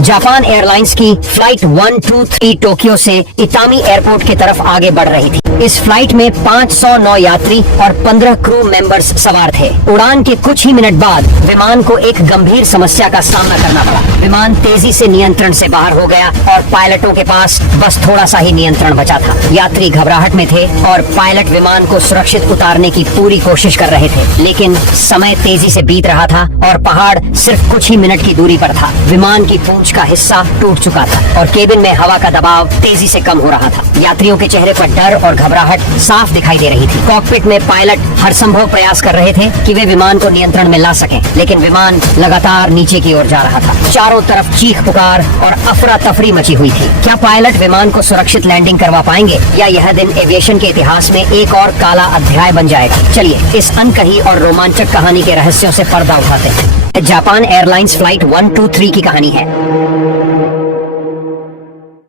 Japan airlines की flight 123 Tokyo से इतामी airport की तरफ आगे बढ़ रही थी। इस फ्लाइट में 509 यात्री और 15 क्रू मेंबर्स सवार थे। उड़ान के कुछ ही मिनट बाद विमान को एक गंभीर समस्या का सामना करना पड़ा। विमान तेजी से नियंत्रण से बाहर हो गया और पायलटों के पास बस थोड़ा सा ही नियंत्रण बचा था। यात्री घबराहट में थे और पायलट विमान को सुरक्षित उतारने की पूरी कोशिश कर रहे थे, लेकिन समय तेजी से बीत रहा था और पहाड़ सिर्फ कुछ ही मिनट की दूरी पर था। विमान की पूंछ का हिस्सा टूट चुका था और केबिन में हवा का दबाव तेजी से कम हो रहा था। यात्रियों के चेहरे पर डर और घबराहट साफ दिखाई दे रही थी। कॉकपिट में पायलट हर संभव प्रयास कर रहे थे कि वे विमान को नियंत्रण में ला सकें, लेकिन विमान लगातार नीचे की ओर जा रहा था। चारों तरफ चीख पुकार और अफरा तफरी मची हुई थी। क्या पायलट विमान को सुरक्षित लैंडिंग करवा पाएंगे या यह दिन एविएशन के इतिहास में एक और काला अध्याय बन जाएगा? चलिए इस अनकही और रोमांचक कहानी के रहस्यों से पर्दा उठाते हैं। जापान एयरलाइंस फ्लाइट 123 की कहानी है।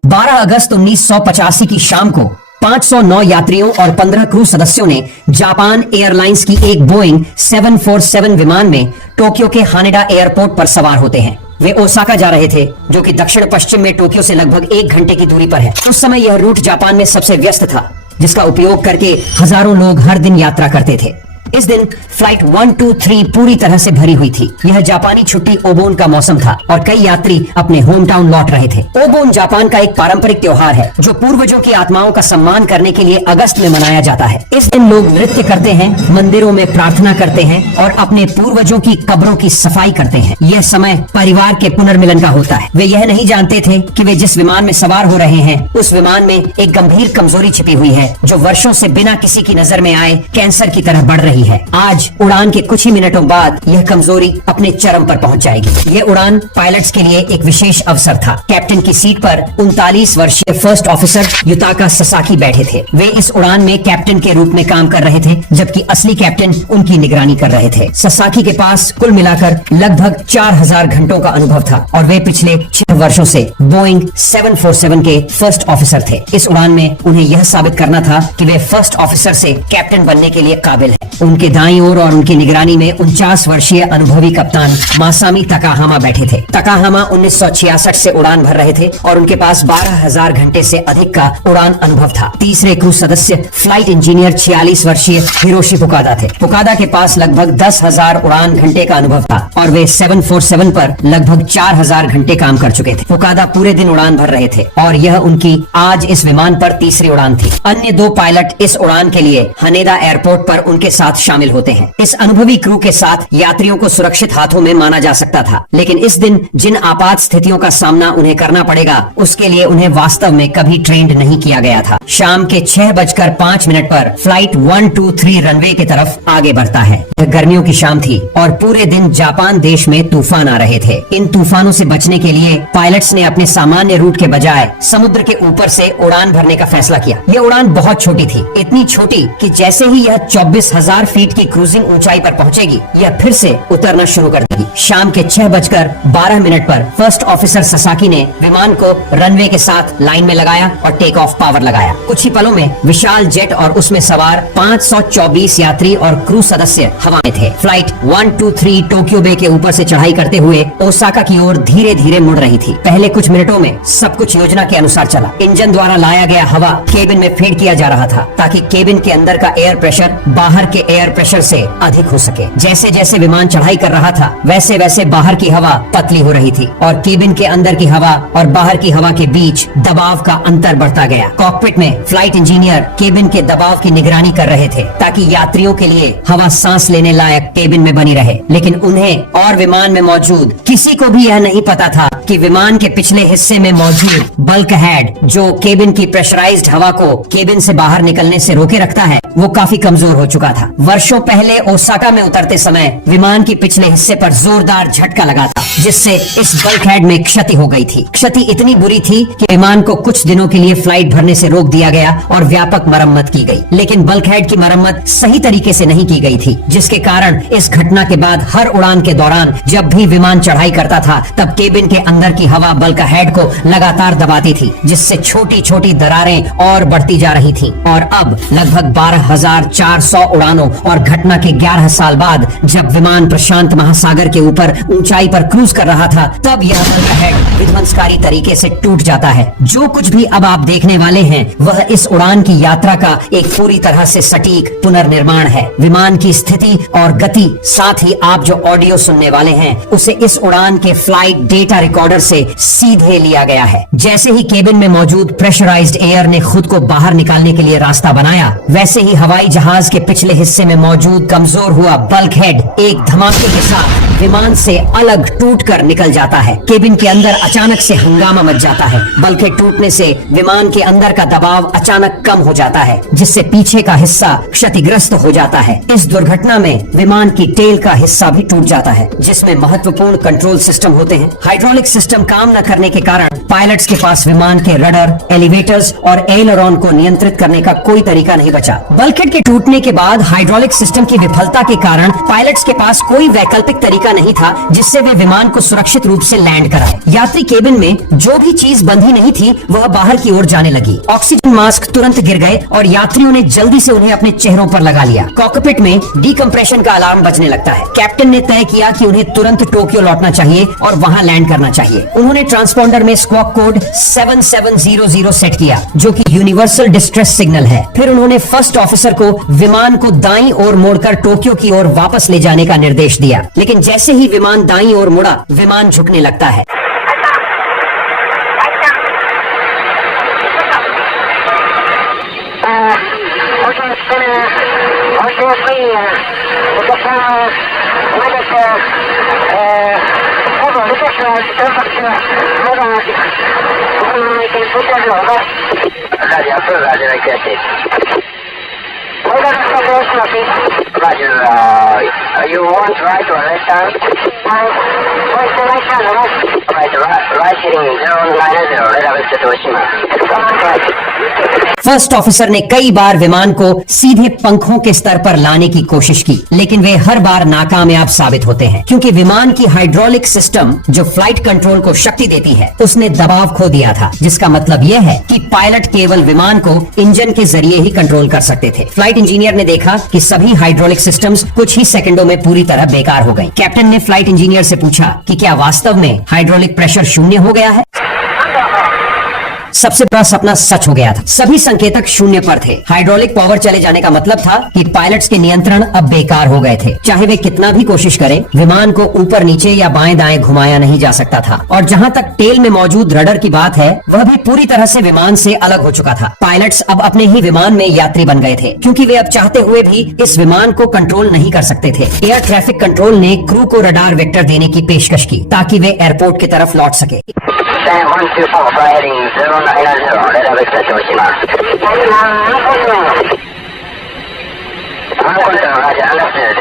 12 अगस्त 1985 की शाम को 509 यात्रियों और 15 क्रू सदस्यों ने जापान एयरलाइंस की एक बोइंग 747 विमान में टोक्यो के हानेडा एयरपोर्ट पर सवार होते हैं। वे ओसाका जा रहे थे, जो कि दक्षिण पश्चिम में टोक्यो से लगभग 1 घंटे की दूरी पर है। उस समय यह रूट जापान में सबसे व्यस्त था, जिसका उपयोग करके हजारों लोग हर दिन यात्रा करते थे। इस दिन फ्लाइट 123 पूरी तरह से भरी हुई थी। यह जापानी छुट्टी ओबोन का मौसम था और कई यात्री अपने होम टाउन लौट रहे थे। ओबोन जापान का एक पारंपरिक त्योहार है जो पूर्वजों की आत्माओं का सम्मान करने के लिए अगस्त में मनाया जाता है। इस दिन लोग नृत्य करते हैं, मंदिरों में प्रार्थना करते हैं और अपने पूर्वजों की कब्रों की सफाई करते हैं। यह समय परिवार के पुनर्मिलन का होता है। वे यह नहीं जानते थे कि वे जिस विमान में सवार हो रहे हैं उस विमान में एक गंभीर कमजोरी छिपी हुई है, जो वर्षों से बिना किसी की नजर में आए कैंसर की तरह बढ़ रही है। आज उड़ान के कुछ ही मिनटों बाद यह कमजोरी अपने चरम पर पहुंच जाएगी। यह उड़ान पायलट्स के लिए एक विशेष अवसर था। कैप्टन की सीट पर 39 वर्षीय फर्स्ट ऑफिसर युताका ससाकी बैठे थे। वे इस उड़ान में कैप्टन के रूप में काम कर रहे थे, जबकि असली कैप्टन उनकी निगरानी कर रहे थे। ससाकी के पास कुल मिलाकर लगभग 4000 घंटों का अनुभव था और वे पिछले 6 वर्षों से बोइंग 747 के फर्स्ट ऑफिसर थे। इस उड़ान में उन्हें यह साबित करना था कि वे फर्स्ट ऑफिसर से कैप्टन बनने के लिए काबिल हैं। उनके दाईं ओर और उनकी निगरानी में 49 वर्षीय अनुभवी कप्तान मासामी तकाहामा बैठे थे। तकाहामा 1966 से उड़ान भर रहे थे और उनके पास 12000 घंटे से अधिक का उड़ान अनुभव था। तीसरे क्रू सदस्य फ्लाइट इंजीनियर 46 वर्षीय हिरोशी पुकादा थे। पुकादा के पास लगभग 10,000 उड़ान घंटे का अनुभव था और वे 747 पर लगभग 4000 घंटे काम कर चुके थे। पुकादा पूरे दिन उड़ान भर रहे थे और यह उनकी आज इस विमान पर तीसरी उड़ान थी। अन्य 2 पायलट इस उड़ान के लिए हनेदा एयरपोर्ट पर उनके साथ शामिल होते हैं। इस अनुभवी क्रू के साथ यात्रियों को सुरक्षित हाथों में माना जा सकता था, लेकिन इस दिन जिन आपात स्थितियों का सामना उन्हें करना पड़ेगा उसके लिए उन्हें वास्तव में कभी ट्रेंड नहीं किया गया था। शाम के 6:05 पर फ्लाइट 123 रनवे की तरफ आगे बढ़ता है। यह गर्मियों की शाम थी और पूरे दिन जापान देश में तूफान आ रहे थे। इन तूफानों से बचने के लिए पायलट्स ने अपने सामान्य रूट के बजाय समुद्र के ऊपर से उड़ान भरने का फैसला किया। यह उड़ान बहुत छोटी थी, इतनी छोटी कि जैसे ही यह 24,000 फीट की क्रूजिंग ऊंचाई पर पहुंचेगी, यह फिर से उतरना शुरू कर देगी। शाम के 6:12 पर फर्स्ट ऑफिसर ससाकी ने विमान को रनवे के साथ लाइन में लगाया और टेक ऑफ पावर लगाया। कुछ ही पलों में विशाल जेट और उसमें सवार 524 यात्री और क्रू सदस्य हवा में थे। फ्लाइट 123 टोक्यो बे के ऊपर से चढ़ाई करते हुए ओसाका की ओर धीरे धीरे मुड़ रही थी। पहले कुछ मिनटों में सब कुछ योजना के अनुसार चला। इंजन द्वारा लाया गया हवा केबिन में फीड किया जा रहा था ताकि केबिन के अंदर का एयर प्रेशर बाहर के एयर प्रेशर से अधिक हो सके। जैसे जैसे विमान चढ़ाई कर रहा था वैसे वैसे बाहर की हवा पतली हो रही थी और केबिन के अंदर की हवा और बाहर की हवा के बीच दबाव का अंतर बढ़ता गया। कॉकपिट में फ्लाइट इंजीनियर केबिन के दबाव की निगरानी कर रहे थे ताकि यात्रियों के लिए हवा सांस लेने लायक केबिन में बनी रहे, लेकिन उन्हें और विमान में मौजूद किसी को भी यह नहीं पता था कि विमान के पिछले हिस्से में मौजूद बल्क हेड, जो केबिन की प्रेशराइज्ड हवा को केबिन से बाहर निकलने से रोके रखता है, वो काफी कमजोर हो चुका था। वर्षों पहले ओसाका में उतरते समय विमान के पिछले हिस्से पर जोरदार झटका लगा था, जिससे इस बल्कहेड में क्षति हो गई थी। क्षति इतनी बुरी थी कि विमान को कुछ दिनों के लिए फ्लाइट भरने से रोक दिया गया और व्यापक मरम्मत की गई, लेकिन बल्कहेड की मरम्मत सही तरीके से नहीं की गई थी, जिसके कारण इस घटना के बाद हर उड़ान के दौरान जब भी विमान चढ़ाई करता था तब केबिन के अंदर की हवा बल्कहेड को लगातार दबाती थी, जिससे छोटी छोटी दरारें और बढ़ती जा रही थी। और अब लगभग 12,400 उड़ानों और घटना के 11 साल बाद जब विमान प्रशांत महासागर के ऊपर ऊंचाई पर क्रूज महसूस कर रहा था, तब यह हेड विध्वंसकारी तरीके से टूट जाता है। जो कुछ भी अब आप देखने वाले हैं वह इस उड़ान की यात्रा का एक पूरी तरह से सटीक पुनर्निर्माण है। विमान की स्थिति और गति, साथ ही आप जो ऑडियो सुनने वाले हैं उसे इस उड़ान के फ्लाइट डेटा रिकॉर्डर से सीधे लिया गया है। जैसे ही केबिन में मौजूद प्रेशराइज्ड एयर ने खुद को बाहर निकालने के लिए रास्ता बनाया, वैसे ही हवाई जहाज के पिछले हिस्से में मौजूद कमजोर हुआ बल्क हेड एक धमाके के साथ विमान से अलग टूटकर निकल जाता है। केबिन के अंदर अचानक से हंगामा मच जाता है। बल्क हेड टूटने से विमान के अंदर का दबाव अचानक कम हो जाता है, जिससे पीछे का हिस्सा क्षतिग्रस्त हो जाता है। इस दुर्घटना में विमान की टेल का हिस्सा भी टूट जाता है, जिसमें महत्वपूर्ण कंट्रोल सिस्टम होते हैं। हाइड्रोलिक सिस्टम काम न करने के कारण पायलट्स के पास विमान के रडर, एलिवेटर्स और एलेरॉन को नियंत्रित करने का कोई तरीका नहीं बचा। बल्कहेड के टूटने के बाद हाइड्रोलिक सिस्टम की विफलता के कारण पायलट्स के पास कोई वैकल्पिक तरीका नहीं था जिससे वे विमान को सुरक्षित रूप से लैंड कराए। यात्री केबिन में जो भी चीज बंधी नहीं थी वह बाहर की ओर जाने लगी। ऑक्सीजन मास्क तुरंत गिर गए और यात्रियों ने जल्दी से उन्हें अपने चेहरों पर लगा लिया। कॉकपिट में डीकम्प्रेशन का अलार्म बजने लगता है। कैप्टन ने तय किया कि उन्हें तुरंत टोक्यो लौटना चाहिए और वहां लैंड करना चाहिए। उन्होंने ट्रांसपॉन्डर में स्क्वाक कोड 7700 सेट किया, जो कि यूनिवर्सल डिस्ट्रेस सिग्नल है। फिर उन्होंने फर्स्ट ऑफिसर को विमान को दाईं ओर मोड़कर टोक्यो की ओर वापस ले जाने का निर्देश दिया, लेकिन जैसे ही विमान दाईं ओर मुड़ा, विमान झुकने लगता है। Roger, you want right or left hand? Right heading 090, red average to Hiroshima. First officer ने कई बार विमान को सीधे पंखों के स्तर पर लाने की कोशिश की, लेकिन वे हर बार नाकामयाब साबित होते हैं, क्योंकि विमान की हाइड्रोलिक सिस्टम जो फ्लाइट कंट्रोल को शक्ति देती है उसने दबाव खो दिया था, जिसका मतलब यह है कि पायलट केवल विमान को इंजन के जरिए ही कंट्रोल कर सकते थे। फ्लाइट इंजीनियर ने देखा कि सभी हाइड्रोलिक सिस्टम्स कुछ ही सेकंडों में पूरी तरह बेकार हो गई। कैप्टन ने फ्लाइट इंजीनियर से पूछा कि क्या वास्तव में हाइड्रोलिक प्रेशर शून्य हो गया है। सबसे बड़ा सपना सच हो गया था। सभी संकेतक शून्य पर थे। हाइड्रोलिक पावर चले जाने का मतलब था कि पायलट्स के नियंत्रण अब बेकार हो गए थे। चाहे वे कितना भी कोशिश करें, विमान को ऊपर नीचे या बाएं दाएं घुमाया नहीं जा सकता था। और जहां तक टेल में मौजूद रडर की बात है, वह भी पूरी तरह से विमान से अलग हो चुका था। पायलट्स अब अपने ही विमान में यात्री बन गए थे, क्योंकि वे अब चाहते हुए भी इस विमान को कंट्रोल नहीं कर सकते थे। एयर ट्रैफिक कंट्रोल ने क्रू को रडार वेक्टर देने की पेशकश की, ताकि वे एयरपोर्ट की तरफ लौट सके। 124, fly heading 090, red average to Hiroshima. Roger, understood.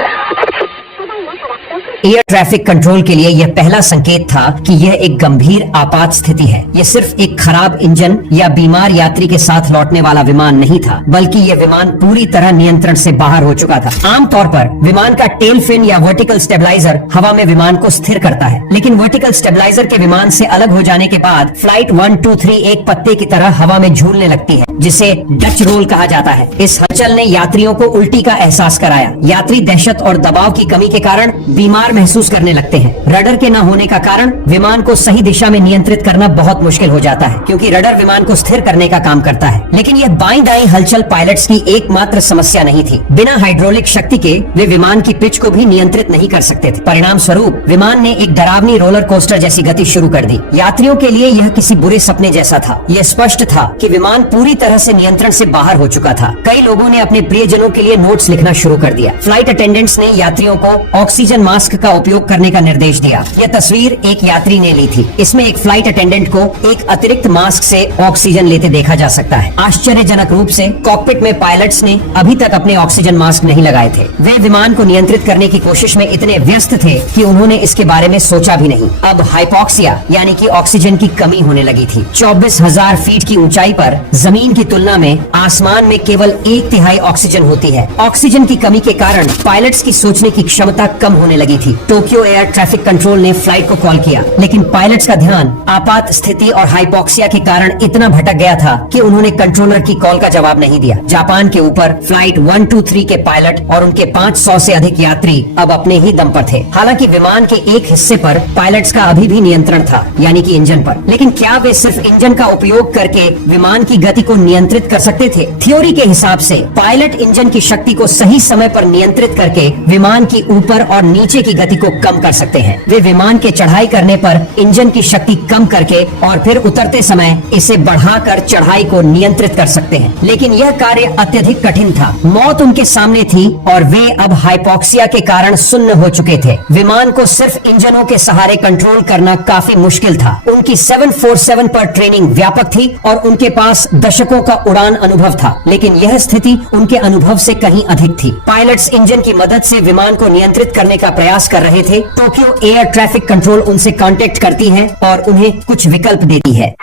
Air traffic control के लिए यह पहला संकेत था कि यह एक गंभीर आपात स्थिति है। यह सिर्फ एक खराब इंजन या बीमार यात्री के साथ लौटने वाला विमान नहीं था, बल्कि यह विमान पूरी तरह नियंत्रण से बाहर हो चुका था। आमतौर पर विमान का टेल फिन या वर्टिकल स्टेबलाइजर हवा में विमान को स्थिर करता है, लेकिन वर्टिकल स्टेबलाइजर के विमान से अलग हो जाने के बाद फ्लाइट 1, 2, 3 एक पत्ते की तरह हवा में झूलने लगती है, जिसे डच रोल कहा जाता है। इस हलचल ने यात्रियों को उल्टी का एहसास कराया। यात्री दहशत और दबाव की कमी के कारण बीमार महसूस करने लगते हैं। रडर के न होने का कारण विमान को सही दिशा में नियंत्रित करना बहुत मुश्किल हो जाता है, क्योंकि रडर विमान को स्थिर करने का काम करता है। लेकिन यह बाईं दाईं हलचल पायलट्स की एकमात्र समस्या नहीं थी। बिना हाइड्रोलिक शक्ति के वे विमान की पिच को भी नियंत्रित नहीं कर सकते थे। परिणाम स्वरूप विमान ने एक डरावनी रोलर कोस्टर जैसी गति शुरू कर दी। यात्रियों के लिए यह किसी बुरे सपने जैसा था। यह स्पष्ट था कि विमान पूरी तरह से नियंत्रण से बाहर हो चुका था। कई लोगों ने अपने प्रियजनों के लिए नोट्स लिखना शुरू कर दिया। फ्लाइट अटेंडेंट्स ने यात्रियों को ऑक्सीजन मास्क का उपयोग करने का निर्देश दिया। यह तस्वीर एक यात्री ने ली थी। इसमें एक फ्लाइट अटेंडेंट को एक अतिरिक्त मास्क से ऑक्सीजन लेते देखा जा सकता है। आश्चर्यजनक रूप से कॉकपिट में पायलट्स ने अभी तक अपने ऑक्सीजन मास्क नहीं लगाए थे। वे विमान को नियंत्रित करने की कोशिश में इतने व्यस्त थे कि उन्होंने इसके बारे में सोचा भी नहीं। अब हाइपोक्सिया यानी कि ऑक्सीजन की कमी होने लगी थी। 24,000 फीट की ऊंचाई पर जमीन की तुलना में आसमान में केवल 1/3 ऑक्सीजन होती है। ऑक्सीजन की कमी के कारण पायलट्स की सोचने की क्षमता कम होने लगी थी। थी। टोक्यो एयर ट्रैफिक कंट्रोल ने फ्लाइट को कॉल किया, लेकिन पायलट्स का ध्यान आपात स्थिति और हाइपोक्सिया के कारण इतना भटक गया था कि उन्होंने कंट्रोलर की कॉल का जवाब नहीं दिया। जापान के ऊपर फ्लाइट 123 के पायलट और उनके 500 से अधिक यात्री अब अपने ही दम पर थे। हालांकि विमान के एक हिस्से पर पायलट्स का अभी भी नियंत्रण था, यानी कि इंजन पर। लेकिन क्या वे सिर्फ इंजन का उपयोग करके विमान की गति को नियंत्रित कर सकते थे? थ्योरी के हिसाब से पायलट इंजन की शक्ति को सही समय पर नियंत्रित करके विमान की ऊपर और नीचे की गति को कम कर सकते हैं। वे विमान के चढ़ाई करने पर इंजन की शक्ति कम करके और फिर उतरते समय इसे बढ़ाकर चढ़ाई को नियंत्रित कर सकते हैं। लेकिन यह कार्य अत्यधिक कठिन था। मौत उनके सामने थी और वे अब हाइपोक्सिया के कारण सुन्न हो चुके थे। विमान को सिर्फ इंजनों के सहारे कंट्रोल करना काफी मुश्किल था। उनकी 747 पर ट्रेनिंग व्यापक थी और उनके पास दशकों का उड़ान अनुभव था, लेकिन यह स्थिति उनके अनुभव से कहीं अधिक थी। पायलट्स इंजन की मदद से विमान को नियंत्रित करने का प्रयास कर रहे थे। टोक्यो एयर ट्रैफिक कंट्रोल उनसे कांटेक्ट करती है और उन्हें कुछ विकल्प देती है।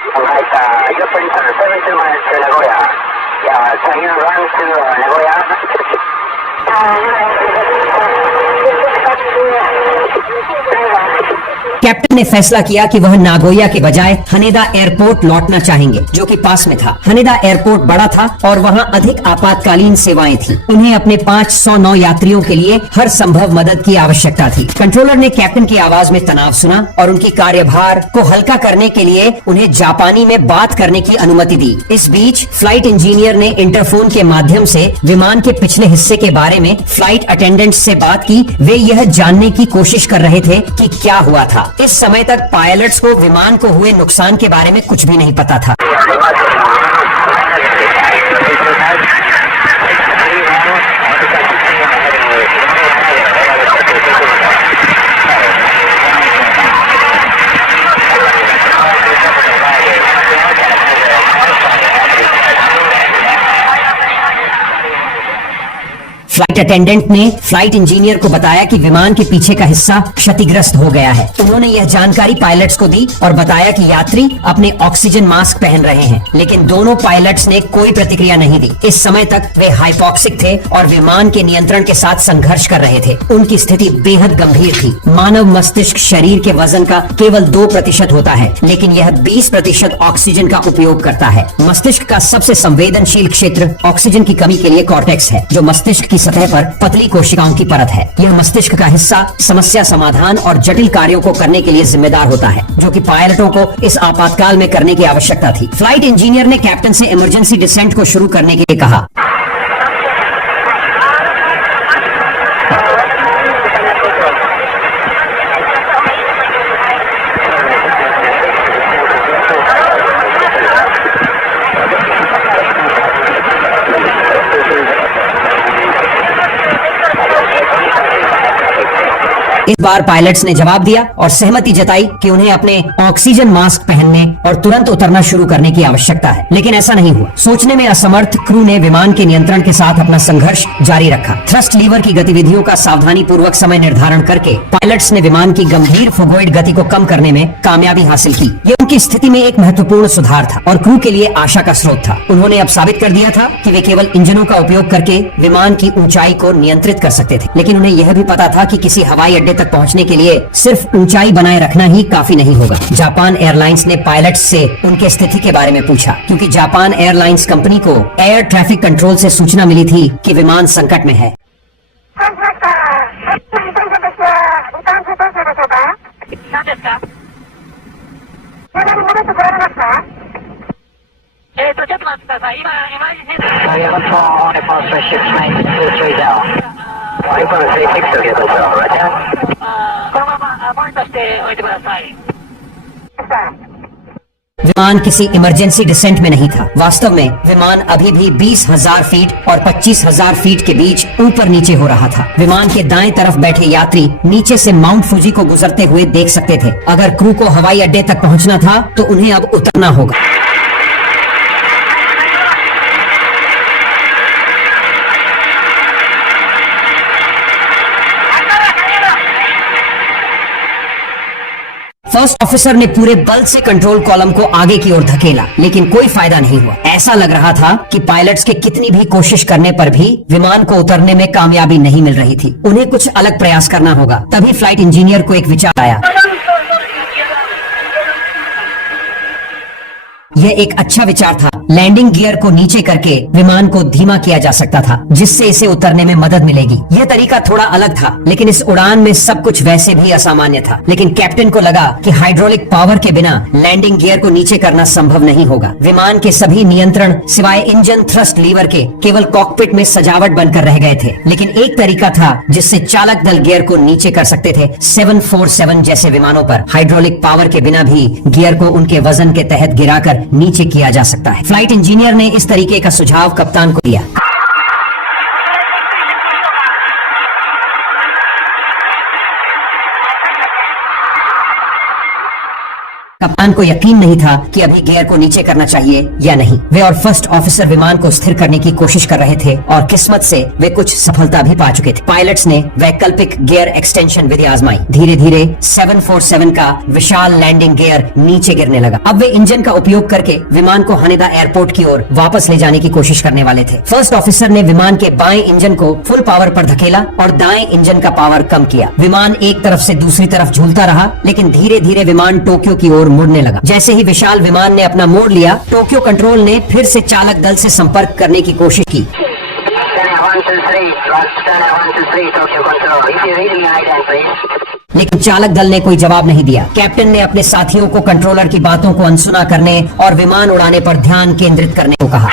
कैप्टन ने फैसला किया कि वह नागोया के बजाय हनेदा एयरपोर्ट लौटना चाहेंगे, जो कि पास में था। हनेदा एयरपोर्ट बड़ा था और वहां अधिक आपातकालीन सेवाएं थी। उन्हें अपने 509 यात्रियों के लिए हर संभव मदद की आवश्यकता थी। कंट्रोलर ने कैप्टन की आवाज में तनाव सुना और उनकी कार्यभार को हल्का करने के लिए उन्हें जापानी में बात करने की अनुमति दी। इस बीच फ्लाइट इंजीनियर ने इंटरफोन के माध्यम से विमान के पिछले हिस्से के बारे में फ्लाइट अटेंडेंट्स से बात की। वे यह जानने की कोशिश कर रहे थे कि क्या हुआ था। इस समय तक पायलट्स को विमान को हुए नुकसान के बारे में कुछ भी नहीं पता था। फ्लाइट अटेंडेंट ने फ्लाइट इंजीनियर को बताया कि विमान के पीछे का हिस्सा क्षतिग्रस्त हो गया है। उन्होंने यह जानकारी पायलट्स को दी और बताया कि यात्री अपने ऑक्सीजन मास्क पहन रहे हैं, लेकिन दोनों पायलट्स ने कोई प्रतिक्रिया नहीं दी। इस समय तक वे हाइपोक्सिक थे और विमान के नियंत्रण के साथ संघर्ष कर रहे थे। उनकी स्थिति बेहद गंभीर थी। मानव मस्तिष्क शरीर के वजन का केवल 2% होता है, लेकिन यह 20% ऑक्सीजन का उपयोग करता है। मस्तिष्क का सबसे संवेदनशील क्षेत्र ऑक्सीजन की कमी के लिए कॉर्टेक्स है, जो मस्तिष्क की सतह पर पतली कोशिकाओं की परत है। यह मस्तिष्क का हिस्सा समस्या समाधान और जटिल कार्यों को करने के लिए जिम्मेदार होता है, जो कि पायलटों को इस आपातकाल में करने की आवश्यकता थी। फ्लाइट इंजीनियर ने कैप्टन से इमरजेंसी डिसेंट को शुरू करने के लिए कहा। इस बार पायलट्स ने जवाब दिया और सहमति जताई कि उन्हें अपने ऑक्सीजन मास्क पहनने और तुरंत उतरना शुरू करने की आवश्यकता है, लेकिन ऐसा नहीं हुआ। सोचने में असमर्थ क्रू ने विमान के नियंत्रण के साथ अपना संघर्ष जारी रखा। थ्रस्ट लीवर की गतिविधियों का सावधानी पूर्वक समय निर्धारण करके पायलट्स ने विमान की गंभीर फोगोइड गति को कम करने में कामयाबी हासिल की। ये उनकी स्थिति में एक महत्वपूर्ण सुधार था और क्रू के लिए आशा का स्रोत था। उन्होंने अब साबित कर दिया था कि वे केवल इंजनों का उपयोग करके विमान की ऊंचाई को नियंत्रित कर सकते थे, लेकिन उन्हें यह भी पता था कि किसी हवाई अड्डे तक पहुंचने के लिए सिर्फ ऊंचाई बनाए रखना ही काफी नहीं होगा। जापान एयरलाइंस ने पायलट्स से उनके स्थिति के बारे में पूछा, क्योंकि जापान एयरलाइंस कंपनी को एयर ट्रैफिक कंट्रोल से सूचना मिली थी कि विमान संकट में है। विमान किसी इमरजेंसी डिसेंट में नहीं था। वास्तव में विमान अभी भी 20,000 फीट और 25,000 फीट के बीच ऊपर नीचे हो रहा था। विमान के दाएं तरफ बैठे यात्री नीचे से माउंट फूजी को गुजरते हुए देख सकते थे। अगर क्रू को हवाई अड्डे तक पहुंचना था तो उन्हें अब उतरना होगा। फर्स्ट ऑफिसर ने पूरे बल से कंट्रोल कॉलम को आगे की ओर धकेला, लेकिन कोई फायदा नहीं हुआ। ऐसा लग रहा था कि पायलट्स के कितनी भी कोशिश करने पर भी विमान को उतरने में कामयाबी नहीं मिल रही थी। उन्हें कुछ अलग प्रयास करना होगा। तभी फ्लाइट इंजीनियर को एक विचार आया। यह एक अच्छा विचार था। लैंडिंग गियर को नीचे करके विमान को धीमा किया जा सकता था, जिससे इसे उतरने में मदद मिलेगी। यह तरीका थोड़ा अलग था, लेकिन इस उड़ान में सब कुछ वैसे भी असामान्य था। लेकिन कैप्टन को लगा कि हाइड्रोलिक पावर के बिना लैंडिंग गियर को नीचे करना संभव नहीं होगा। विमान के सभी नियंत्रण सिवाय इंजन थ्रस्ट लीवर के केवल कॉकपिट में सजावट बनकर रह गए थे। लेकिन एक तरीका था जिससे चालक दल गियर को नीचे कर सकते थे। 747 जैसे विमानों पर हाइड्रोलिक पावर के बिना भी गियर को उनके वजन के तहत गिराकर नीचे किया जा सकता है। फ्लाइट इंजीनियर ने इस तरीके का सुझाव कप्तान को दिया। कप्तान को यकीन नहीं था कि अभी गियर को नीचे करना चाहिए या नहीं। वे और फर्स्ट ऑफिसर विमान को स्थिर करने की कोशिश कर रहे थे और किस्मत से वे कुछ सफलता भी पा चुके थे। पायलट्स ने वैकल्पिक गियर एक्सटेंशन विधि आजमाई। धीरे धीरे 747 का विशाल लैंडिंग गियर नीचे गिरने लगा। अब वे इंजन का उपयोग करके विमान को हानेदा एयरपोर्ट की ओर वापस ले जाने की कोशिश करने वाले थे। फर्स्ट ऑफिसर ने विमान के बाएं इंजन को फुल पावर पर धकेला और दाएं इंजन का पावर कम किया। विमान एक तरफ से दूसरी तरफ झूलता रहा, लेकिन धीरे धीरे विमान टोक्यो की ओर मुड़ने लगा। जैसे ही विशाल विमान ने अपना मोड़ लिया, टोक्यो कंट्रोल ने फिर से चालक दल से संपर्क करने की कोशिश की। लेकिन चालक दल ने कोई जवाब नहीं दिया। कैप्टन ने अपने साथियों को कंट्रोलर की बातों को अनसुना करने और विमान उड़ाने पर ध्यान केंद्रित करने को कहा।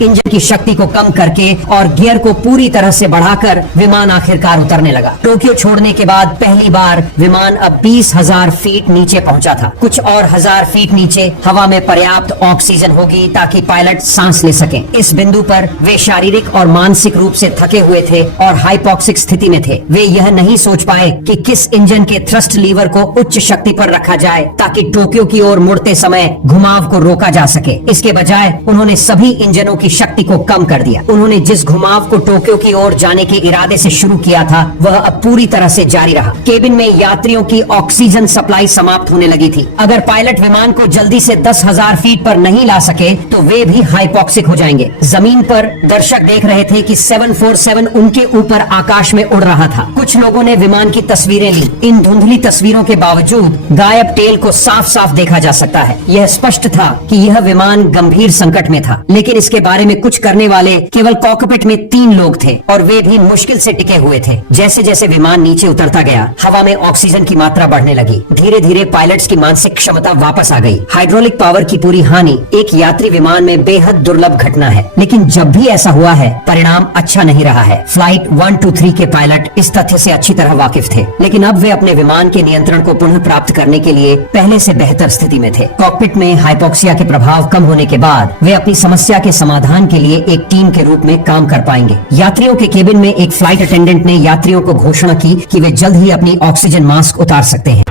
इंजन की शक्ति को कम करके और गियर को पूरी तरह से बढ़ाकर विमान आखिरकार उतरने लगा। टोक्यो छोड़ने के बाद पहली बार विमान अब 20,000 फीट नीचे पहुंचा था। कुछ और 1000 फीट नीचे हवा में पर्याप्त ऑक्सीजन होगी ताकि पायलट सांस ले सकें। इस बिंदु पर वे शारीरिक और मानसिक रूप से थके हुए थे और हाइपोक्सिक स्थिति में थे। वे यह नहीं सोच पाए कि किस इंजन के थ्रस्ट लीवर को उच्च शक्ति पर रखा जाए ताकि टोक्यो की ओर मुड़ते समय घुमाव को रोका जा सके। इसके बजाय उन्होंने सभी इंजनों की शक्ति को कम कर दिया। उन्होंने जिस घुमाव को टोक्यो की ओर जाने के इरादे से शुरू किया था, वह अब पूरी तरह से जारी रहा। केबिन में यात्रियों की ऑक्सीजन सप्लाई समाप्त होने लगी थी। अगर पायलट विमान को जल्दी से 10,000 फीट पर नहीं ला सके तो वे भी हाइपोक्सिक हो जाएंगे। जमीन पर दर्शक देख रहे थे कि 747 उनके ऊपर आकाश में उड़ रहा था। कुछ लोगों ने विमान की तस्वीरें ली। इन धुंधली तस्वीरों के बावजूद गायब टेल को साफ साफ देखा जा सकता है। यह स्पष्ट था कि यह विमान गंभीर संकट में था, लेकिन इसके बारे में कुछ करने वाले केवल कॉकपिट में 3 लोग थे और वे भी मुश्किल से टिके हुए थे। जैसे जैसे विमान नीचे उतरता गया, हवा में ऑक्सीजन की मात्रा बढ़ने लगी। धीरे धीरे पायलट्स की मानसिक क्षमता वापस आ गई। हाइड्रोलिक पावर की पूरी हानि एक यात्री विमान में बेहद दुर्लभ घटना है, लेकिन जब भी ऐसा हुआ है, परिणाम अच्छा नहीं रहा है। फ्लाइट 123 के पायलट इस तथ्य से अच्छी तरह वाकिफ थे, लेकिन अब वे अपने विमान के नियंत्रण को पुनः प्राप्त करने के लिए पहले से बेहतर स्थिति में थे। कॉकपिट में हाइपोक्सिया के प्रभाव कम होने के बाद वे अपनी समस्या के समाधान के लिए एक टीम के रूप में काम कर पाएंगे। यात्रियों के केबिन में एक फ्लाइट अटेंडेंट ने यात्रियों को घोषणा की कि वे जल्द ही अपनी ऑक्सीजन मास्क उतार सकते हैं।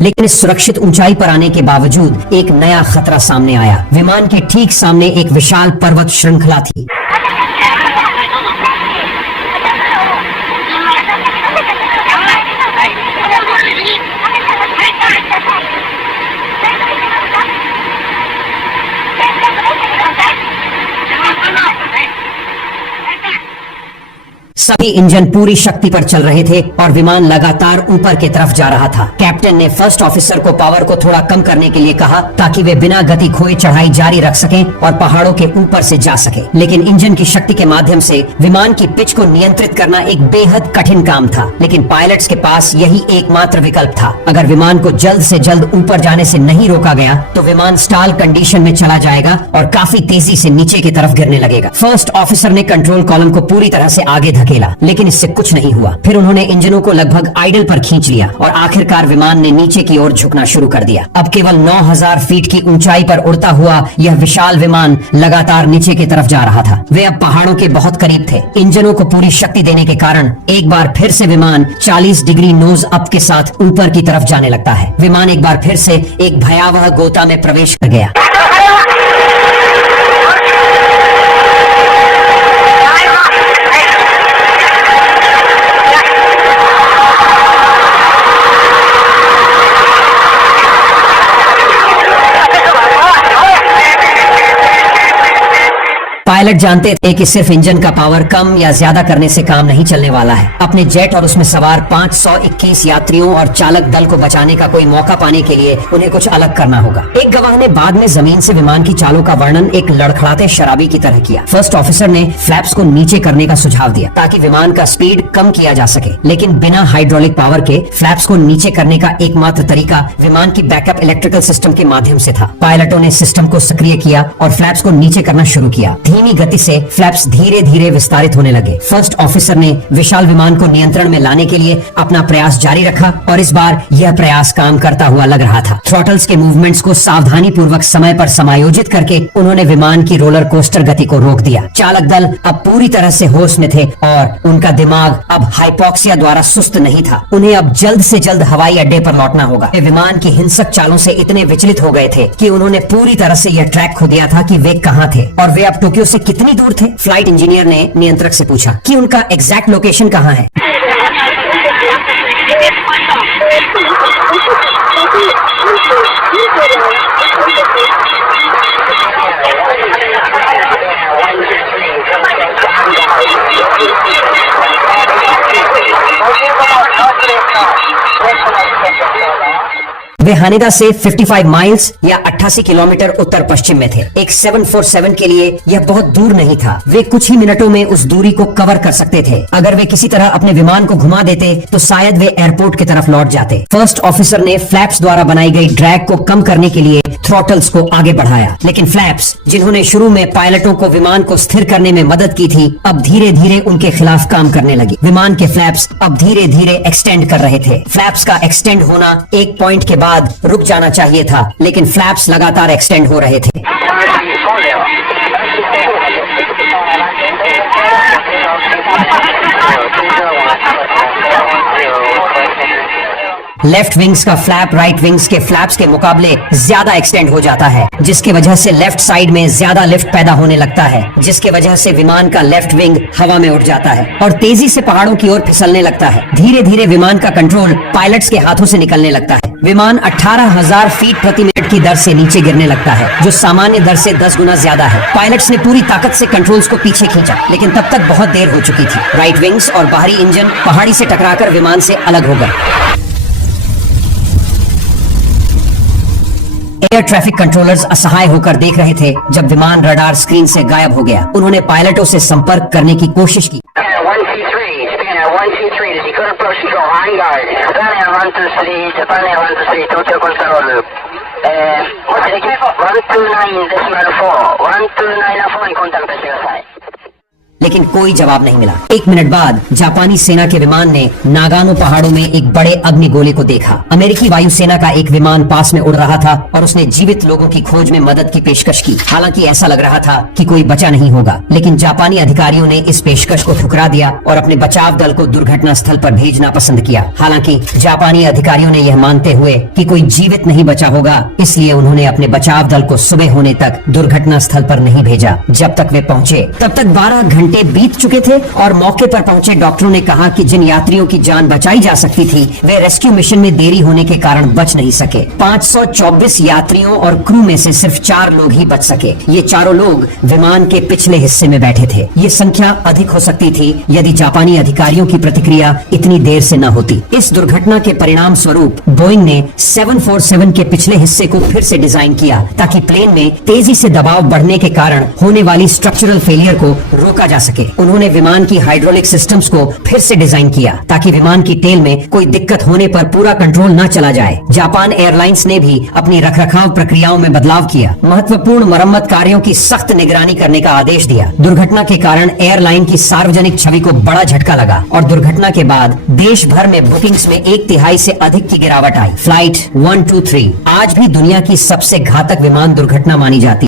लेकिन इस सुरक्षित ऊंचाई पर आने के बावजूद एक नया खतरा सामने आया। विमान के ठीक सामने एक विशाल पर्वत श्रृंखला थी। सभी इंजन पूरी शक्ति पर चल रहे थे और विमान लगातार ऊपर की तरफ जा रहा था। कैप्टन ने फर्स्ट ऑफिसर को पावर को थोड़ा कम करने के लिए कहा ताकि वे बिना गति खोए चढ़ाई जारी रख सकें और पहाड़ों के ऊपर से जा सके। लेकिन इंजन की शक्ति के माध्यम से विमान की पिच को नियंत्रित करना एक बेहद कठिन काम था। लेकिन पायलट्स के पास यही एकमात्र विकल्प था। अगर विमान को जल्द से जल्द ऊपर जाने से नहीं रोका गया तो विमान स्टॉल कंडीशन में चला जाएगा और काफी तेजी से नीचे की तरफ गिरने लगेगा। फर्स्ट ऑफिसर ने कंट्रोल कॉलम को पूरी तरह से आगे धकेला। खेला, लेकिन इससे कुछ नहीं हुआ। फिर उन्होंने इंजनों को लगभग आइडल पर खींच लिया और आखिरकार विमान ने नीचे की ओर झुकना शुरू कर दिया। अब केवल 9000 फीट की ऊंचाई पर उड़ता हुआ यह विशाल विमान लगातार नीचे की तरफ जा रहा था। वे अब पहाड़ों के बहुत करीब थे। इंजनों को पूरी शक्ति देने के कारण एक बार फिर से विमान 40 डिग्री नोज अप के साथ ऊपर की तरफ जाने लगता है। विमान एक बार फिर से एक भयावह गोता में प्रवेश कर गया। पायलट जानते थे कि सिर्फ इंजन का पावर कम या ज्यादा करने से काम नहीं चलने वाला है। अपने जेट और उसमें सवार 521 यात्रियों और चालक दल को बचाने का कोई मौका पाने के लिए उन्हें कुछ अलग करना होगा। एक गवाह ने बाद में जमीन से विमान की चालों का वर्णन एक लड़खड़ाते शराबी की तरह किया। फर्स्ट ऑफिसर ने फ्लैप्स को नीचे करने का सुझाव दिया ताकि विमान का स्पीड कम किया जा सके, लेकिन बिना हाइड्रोलिक पावर के फ्लैप्स को नीचे करने का एकमात्र तरीका विमान की बैकअप इलेक्ट्रिकल सिस्टम के माध्यम से था। पायलटों ने सिस्टम को सक्रिय किया और फ्लैप्स को नीचे करना शुरू किया। धीमी गति से फ्लैप्स धीरे धीरे विस्तारित होने लगे। फर्स्ट ऑफिसर ने विशाल विमान को नियंत्रण में लाने के लिए अपना प्रयास जारी रखा और इस बार यह प्रयास काम करता हुआ लग रहा था। थ्रॉटल्स के मूवमेंट्स को सावधानी पूर्वक समय पर समायोजित करके उन्होंने विमान की रोलर कोस्टर गति को रोक दिया। चालक दल अब पूरी तरह से होश में थे और उनका दिमाग अब हाइपोक्सिया द्वारा सुस्त नहीं था। उन्हें अब जल्द से जल्द हवाई अड्डे पर लौटना होगा। वे विमान की हिंसक चालों से इतने विचलित हो गए थे कि उन्होंने पूरी तरह से यह ट्रैक खो दिया था कि वे कहाँ थे और वे अब टोक्यो से कितनी दूर थे। फ्लाइट इंजीनियर ने नियंत्रक से पूछा कि उनका एग्जैक्ट लोकेशन कहाँ है। वे हानेदा से 55 माइल्स या 88 किलोमीटर उत्तर पश्चिम में थे। एक 747 के लिए यह बहुत दूर नहीं था। वे कुछ ही मिनटों में उस दूरी को कवर कर सकते थे। अगर वे किसी तरह अपने विमान को घुमा देते तो शायद वे एयरपोर्ट की तरफ लौट जाते। फर्स्ट ऑफिसर ने फ्लैप्स द्वारा बनाई गई ड्रैग को कम करने के लिए थ्रॉटल्स को आगे बढ़ाया, लेकिन फ्लैप्स, जिन्होंने शुरू में पायलटों को विमान को स्थिर करने में मदद की थी, अब धीरे धीरे उनके खिलाफ काम करने लगी। विमान के फ्लैप्स अब धीरे धीरे एक्सटेंड कर रहे थे। फ्लैप्स का एक्सटेंड होना एक पॉइंट के बाद रुक जाना चाहिए था, लेकिन फ्लैप्स लगातार एक्सटेंड हो रहे थे। लेफ्ट विंग्स का फ्लैप राइट विंग्स के फ्लैप्स के मुकाबले ज्यादा एक्सटेंड हो जाता है, जिसके वजह से लेफ्ट साइड में ज्यादा लिफ्ट पैदा होने लगता है, जिसके वजह से विमान का लेफ्ट विंग हवा में उठ जाता है और तेजी से पहाड़ों की ओर फिसलने लगता है। धीरे धीरे विमान का कंट्रोल पायलट्स के हाथों से निकलने लगता है। विमान 18,000 फीट प्रति मिनट की दर से नीचे गिरने लगता है, जो सामान्य दर से 10 गुना ज्यादा है। पायलट्स ने पूरी ताकत से कंट्रोल्स को पीछे खींचा, लेकिन तब तक बहुत देर हो चुकी थी। राइट विंग्स और बाहरी इंजन पहाड़ी से टकराकर विमान से अलग हो गए। एयर ट्रैफिक कंट्रोलर्स असहाय होकर देख रहे थे जब विमान रडार स्क्रीन से गायब हो गया। उन्होंने पायलटों से संपर्क करने की कोशिश की। लेकिन कोई जवाब नहीं मिला। 1 मिनट बाद जापानी सेना के विमान ने नागानो पहाड़ों में एक बड़े अग्निगोले को देखा। अमेरिकी वायुसेना का एक विमान पास में उड़ रहा था और उसने जीवित लोगों की खोज में मदद की पेशकश की। हालांकि ऐसा लग रहा था कि कोई बचा नहीं होगा, लेकिन जापानी अधिकारियों ने इस पेशकश को ठुकरा दिया और अपने बचाव दल को दुर्घटना स्थल पर भेजना पसंद किया। हालांकि जापानी अधिकारियों ने यह मानते हुए कि कोई जीवित नहीं बचा होगा, इसलिए उन्होंने अपने बचाव दल को सुबह होने तक दुर्घटना स्थल पर नहीं भेजा। जब तक वे पहुंचे तब तक 12 घंटे बीत चुके थे और मौके पर पहुंचे डॉक्टरों ने कहा कि जिन यात्रियों की जान बचाई जा सकती थी वे रेस्क्यू मिशन में देरी होने के कारण बच नहीं सके। 524 यात्रियों और क्रू में से सिर्फ 4 लोग ही बच सके। ये चारों लोग विमान के पिछले हिस्से में बैठे थे। ये संख्या अधिक हो सकती थी यदि जापानी अधिकारियों की प्रतिक्रिया इतनी देर से न होती। इस दुर्घटना के परिणाम स्वरूप बोइंग ने 747 के पिछले हिस्से को फिर से डिजाइन किया ताकि प्लेन में तेजी से दबाव बढ़ने के कारण होने वाली स्ट्रक्चरल फेलियर को रोका जा सके। सके। उन्होंने विमान की हाइड्रोलिक सिस्टम्स को फिर से डिजाइन किया ताकि विमान की टेल में कोई दिक्कत होने पर पूरा कंट्रोल न चला जाए। जापान एयरलाइंस ने भी अपनी रखरखाव प्रक्रियाओं में बदलाव किया, महत्वपूर्ण मरम्मत कार्यों की सख्त निगरानी करने का आदेश दिया। दुर्घटना के कारण एयरलाइन की सार्वजनिक छवि को बड़ा झटका लगा और दुर्घटना के बाद देश भर में बुकिंग्स में 1/3 से अधिक की गिरावट आई। फ्लाइट 123 आज भी दुनिया की सबसे घातक विमान दुर्घटना मानी जाती है।